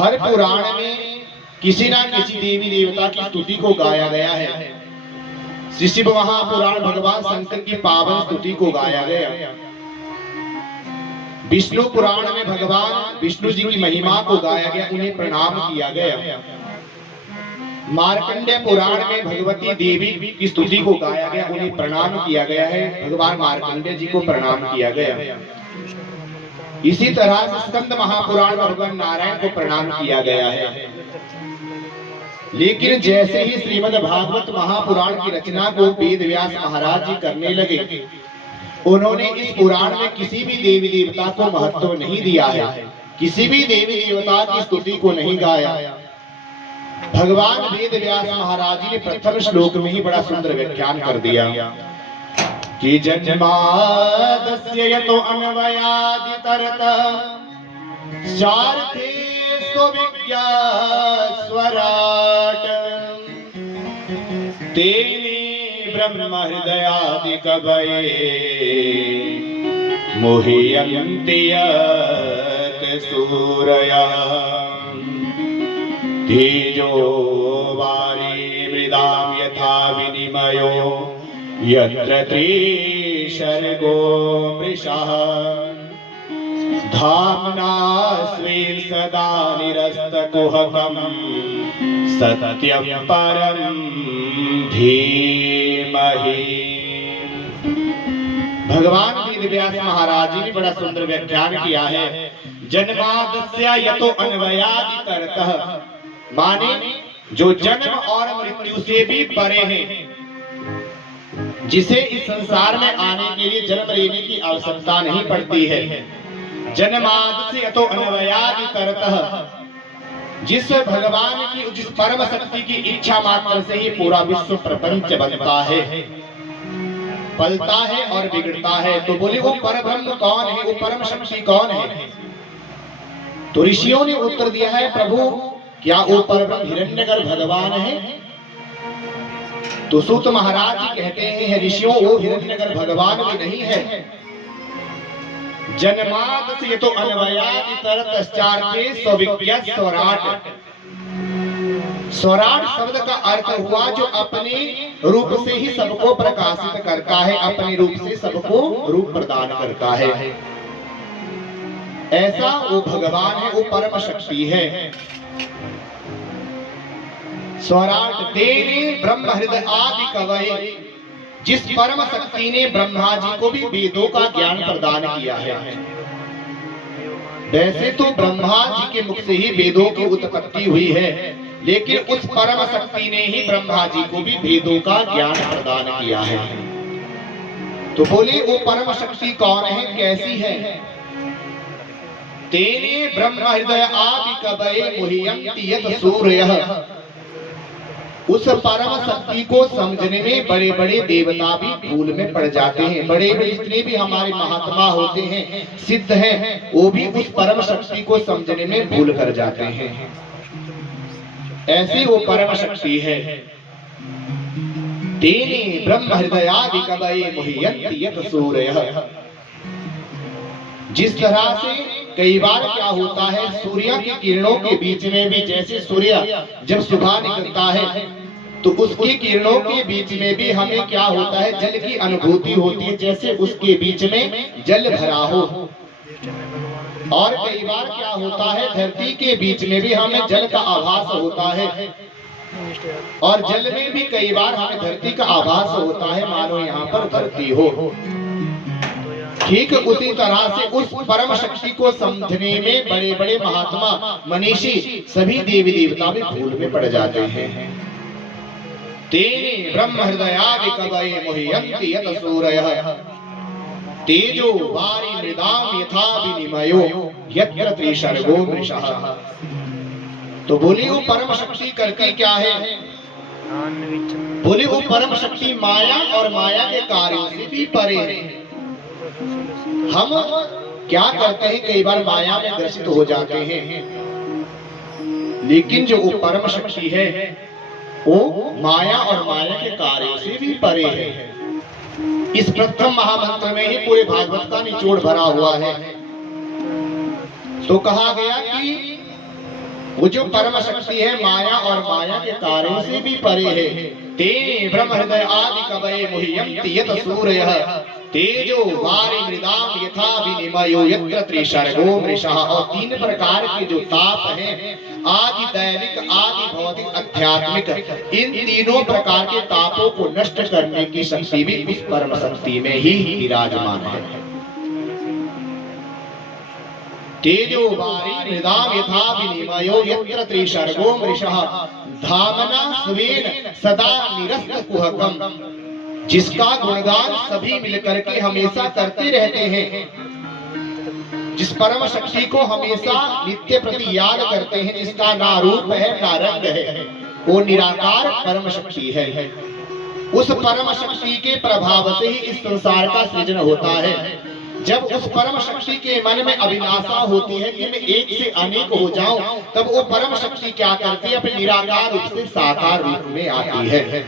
हर पुराण में किसी ना किसी देवी देवता की स्तुति को गाया गया है। श्री शिव महापुराण भगवान शंकर की पावन स्तुति को गाया गया। विष्णु पुराण में भगवान विष्णु जी की महिमा को गाया गया, उन्हें प्रणाम किया गया। मार्कंडेय पुराण में भगवती देवी की स्तुति को गाया गया, उन्हें प्रणाम किया गया है, भगवान मार्कंडेय जी को प्रणाम किया गया। इसी तरह से स्कंद महापुराण में भगवान नारायण को प्रणाम किया गया है। लेकिन जैसे ही श्रीमद् भागवत महापुराण की रचना को वेद व्यास महाराज जी करने लगे, उन्होंने इस पुराण में किसी भी देवी देवता को महत्व नहीं दिया है, किसी भी देवी देवता की स्तुति को नहीं गाया। भगवान वेद व्यास महाराज जी ने प्रथम श्लोक में ही बड़ा सुंदर व्याख्यान कर दिया कि जन्मादस्य यतो अन्वयादितरत चार्थे स्वविज्ञा स्वराट तेने ब्रह्म हृदयादि कवये मुह्यन्ति यत् सूरया तेजो वारी मृदां यथा विनिमयो यत्र त्रिशर्गो मृषः धाम्ना स्वेन सदा निरस्तकुहकं सत्यं परं धीमहि। भगवान वेद व्यास महाराज जी ने बड़ा सुंदर व्याख्यान किया है। जन्मादस्य यतो अन्वयादितरतः, माने जो जन्म और मृत्यु से भी परे हैं, जिसे इस संसार में आने के लिए जन्म लेने की आवश्यकता नहीं पड़ती है। जन्मादि यतो अन्वयादितरतः, जिस भगवान की, जिस परम शक्ति की इच्छा मात्र से ही पूरा विश्व प्रपंच बनता है, पलता है और बिगड़ता है। तो बोले वो परब्रह्म कौन है, वो परम शक्ति कौन है? तो ऋषियों ने उत्तर दिया है, प्रभु क्या वो परब्रह्म हिरण्यगर्भ भगवान है? तो सूत महाराज जी कहते हैं, ऋषियों वो हिरण्यगर्भ भगवान भी नहीं है। जन्माद से तो अन्वयादितरतश्चार्थे स्वविज्ञा स्वराट। स्वराट शब्द का अर्थ हुआ जो अपने रूप से ही सबको प्रकाशित करता है, अपने रूप से सबको रूप प्रदान करता है। ऐसा वो भगवान है, वो परम शक्ति है। स्वराट तेने ब्रह्म हृदय आदि कवये, जिस परम शक्ति ने ब्रह्मा जी को भी वेदों का ज्ञान प्रदान किया है। वैसे तो ब्रह्मा जी के मुख से ही वेदों की उत्पत्ति हुई है, लेकिन उस परम शक्ति ने ही ब्रह्मा जी को भी वेदों का ज्ञान प्रदान किया है। तो बोले वो परम शक्ति कौन है, कैसी है? तेने ब्रह्म हृदय आदि कवये मुह्यन्ति यत् सूरयः। उस परम शक्ति को समझने में बड़े बड़े देवता भी भूल में पड़ जाते हैं। बड़े बड़े जितने भी हमारे महात्मा होते हैं, सिद्ध हैं, वो भी उस परम शक्ति को समझने में भूल कर जाते हैं। ऐसी वो परम शक्ति है। तेने ब्रह्म हृदयादि कवये मुह्यन्ति यत् सूरयः। जिस तरह से कई बार क्या होता है, सूर्य की किरणों के बीच में भी, जैसे सूर्य जब सुबह निकलता है तो उसकी किरणों के बीच में भी हमें क्या होता है, जल की अनुभूति होती है, जैसे उसके बीच में जल भरा हो। और कई बार क्या होता है, धरती के बीच में भी हमें जल का आभास होता है, और जल में भी कई बार हमें धरती का आभास होता है, मानो यहाँ पर धरती हो। ठीक उसी तरह से उस परम शक्ति को समझने में बड़े बड़े महात्मा मनीषी सभी देवी देवता भी भूल में पड़ जाते हैं। तेने ब्रह्म हृदयादि कवये मुह्यन्ति यत् सूरयः तेजो वारी मृदां यथा विनिमयो यत्र त्रिशर्गो मृषः। तो बोली वो परम शक्ति करती क्या है? बोली वो परम शक्ति माया और माया के कार्यों से भी परे है। हम क्या करते हैं, कई बार माया में ग्रसित हो जाते हैं, लेकिन जो वो परम शक्ति है वो माया और माया के कार्यों से भी परे है। इस प्रथम महामंत्र में ही पूरे भागवत का निचोड़ भरा हुआ है। तो कहा गया कि वो जो परम शक्ति है माया और माया के कार्यों से भी परे है। तेने ब्रह्म हृदय आदि कवये मुह्यन्ति यत सूरयः तेजो वारि मृदाम यथा विनिमयो यत्र त्रिशर्गो मृषः। और 3 प्रकार के जो ताप हैं, आदि दैविक आदि भौतिक आध्यात्मिक, इन तीनों प्रकार के तापों को नष्ट करने की शक्ति भी उस परम शक्ति में ही विराजमान है। तेजो वारि मृदाम यथा विनिमयो यत्र त्रिशर्गो मृषः धामना स्वेन सदा निरस्त कुहकम। जिसका गुणगान सभी मिलकर के हमेशा करते रहते हैं, जिस परम शक्ति को हमेशा नित्य प्रति याद करते हैं, जिसका ना रूप है ना रंग है, वो निराकार परम शक्ति है। उस परम शक्ति के प्रभाव से ही इस संसार का सृजन होता है। जब उस परम शक्ति के मन में अभिलाषा होती है कि मैं एक से अनेक हो जाऊं, तब वो परम शक्ति क्या करती है, अपने निराकार रूप से साकार रूप में आती है।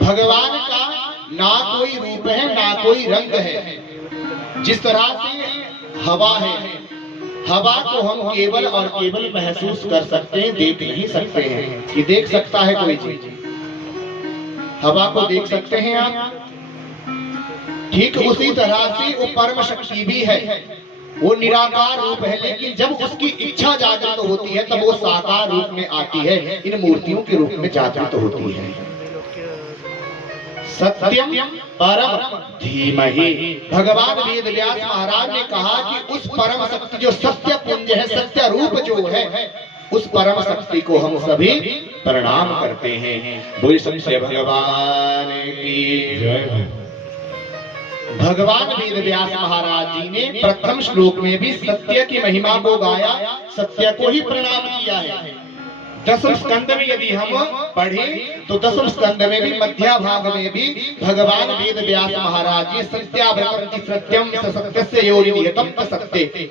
भगवान का ना कोई रूप है ना कोई रंग है। जिस तरह से हवा है, हवा को हम केवल और केवल महसूस कर सकते हैं, देख नहीं सकते हैं। कि देख सकता है कोई चीज? हवा को देख सकते हैं आप? ठीक उसी तरह से वो परम शक्ति भी है, वो निराकार रूप है, लेकिन जब उसकी इच्छा जागृत होती है तब वो साकार रूप में आती है, इन मूर्तियों के रूप में जागृत होती है। सत्यम परम धीमहि। भगवान वेद व्यास महाराज ने कहा कि उस परम शक्ति जो सत्य पुंज है, सत्य रूप जो है, उस परम शक्ति को हम सभी प्रणाम करते हैं। बोल सत्य भगवान की जय। भगवान वेद व्यास महाराज जी ने प्रथम श्लोक में भी सत्य की महिमा को गाया, सत्य को ही प्रणाम किया है। 10वें स्कंद में यदि हम पढ़ें तो 10वें स्कंद में भी मध्य भाग में भी भगवान वेद व्यास महाराज जी सत्याव्रतम सत्यम सत्यस्य योनियतम सत्य,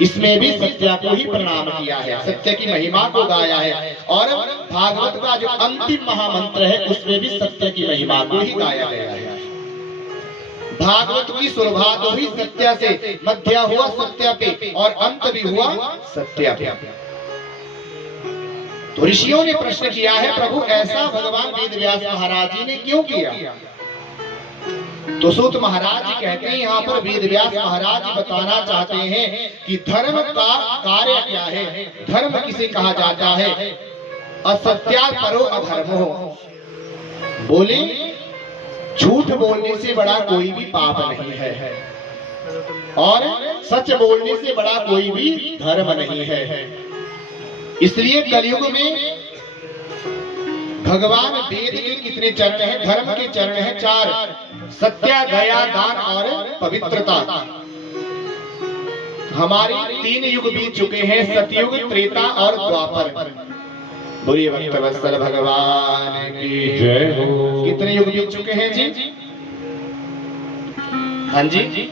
इसमें भी सत्य को ही प्रणाम किया है, सत्य की महिमा को गाया है। और भागवत का जो अंतिम महामंत्र है उसमें भी सत्य की महिमा को ही गाया गया है। भागवत की शुरुआत हुई सत्य से, मध्य हुआ सत्य पे और अंत भी हुआ सत्य पे। तो ऋषियों ने प्रश्न किया है, प्रभु ऐसा भगवान वेद व्यास महाराज जी ने क्यों किया? तो सूत महाराज जी कहते हैं, यहाँ पर वेद व्यास महाराज जी बताना चाहते हैं कि धर्म का कार्य क्या है, धर्म किसे कहा जाता है। असत्या परो अधर्मो। बोले झूठ बोलने से बड़ा कोई भी पाप नहीं है और सच बोलने से बड़ा कोई भी धर्म नहीं है। इसलिए कलयुग में भगवान वेद के कितने चरण हैं? धर्म के चरण हैं 4, सत्य, दया, दान और पवित्रता। हमारे 3 युग बीत चुके हैं, सतयुग, त्रेता और द्वापर। बोलिए भक्तवत्सल भगवान की जय हो। कितने युग बीत चुके हैं जी? हाँ जी,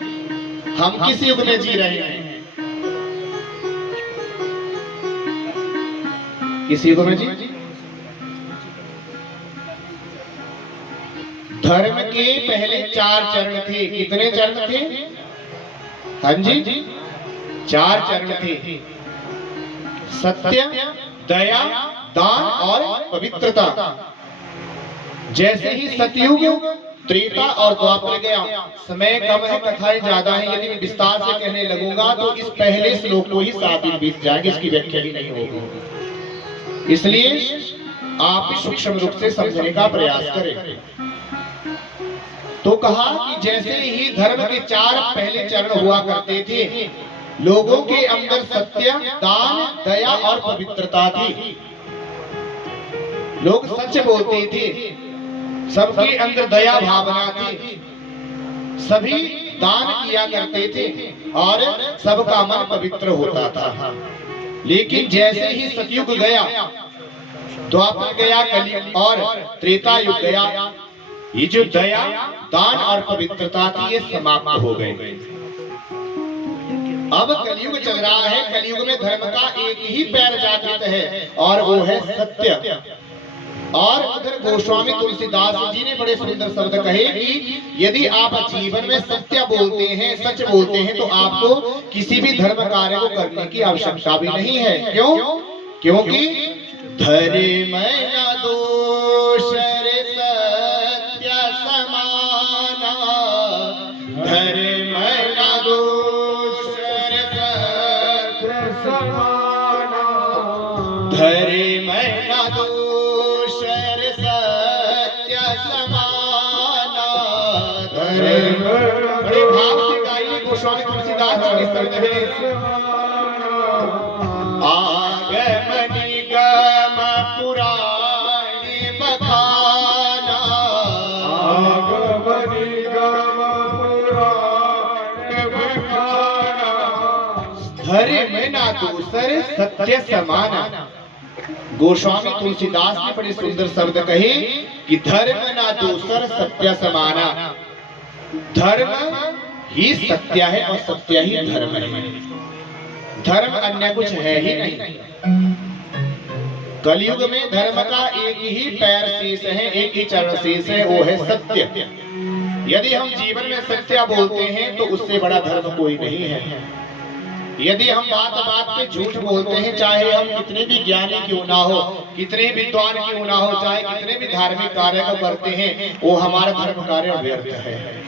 हम किस युग में जी रहे हैं? किस युग में जी? धर्म के पहले 4 चरण थे। कितने चरण थे? हाँ जी, 4 चरण थे, सत्य, दया, दान और पवित्रता। जैसे ही सतयुग, त्रेता और द्वापर गया, समय कम है, कथाएं ज्यादा है, यदि मैं विस्तार से कहने लगूंगा तो इस पहले श्लोक को ही 7 दिन बीत जाएंगे, इसकी व्याख्या ही नहीं होगी। इसलिए आप सूक्ष्म रूप से समझने का प्रयास करें। तो कहा कि जैसे ही धर्म के 4 पहले चरण हुआ करते थे, लोगों के अंदर सत्य, दान, दया और पवित्रता थी। लोग सच बोलते थे, सबके अंदर दया भावना थी, सभी दान किया करते थे और सबका मन पवित्र होता था। लेकिन जैसे ही सतयुग गया, द्वापर गया, कलयुग और त्रेता युग गया, ये जो दया, दान और पवित्रता थी ये समाप्त हो गए। अब कलयुग चल रहा है। कलयुग में धर्म का एक ही पैर जागृत है और वो है सत्य। और उधर गोस्वामी तुलसीदास जी ने बड़े सुंदर शब्द कहे कि यदि आप जीवन में सत्य बोलते हैं, सच बोलते हैं, तो आपको किसी भी धर्म कार्य को करने की आवश्यकता भी नहीं है। क्यों? क्योंकि धर्म न दोषर सत्य समाना, धर्म न दोषर सत्य समाना, धर्म न दोषर सत्य समाना, धर्म। बड़े भाव से गाइए गोस्वामी तुलसीदास जी के शब्द हैं। आगम निगम पुराण बखाना, आगम निगम पुराण बखाना, धर्म ना दूसर सत्य समाना। गोस्वामी तुलसीदास ने बड़े सुंदर शब्द कहे कि धर्म ना दूसर सत्य समाना। धर्म ही सत्य है और सत्य ही धर्म है। धर्म अन्य कुछ है ही नहीं। कलयुग में धर्म का एक ही पैर शेष है, एक ही चरण शेष है, वो है सत्य। यदि हम जीवन में सत्य बोलते हैं तो उससे बड़ा धर्म कोई नहीं है। यदि हम बात बात पे झूठ बोलते हैं, चाहे हम कितने भी ज्ञानी क्यों ना हो, कितने विद्वान क्यों ना हो, चाहे कितने भी धार्मिक कार्य को करते हैं, वो हमारा धर्म कार्य व्यर्थ है।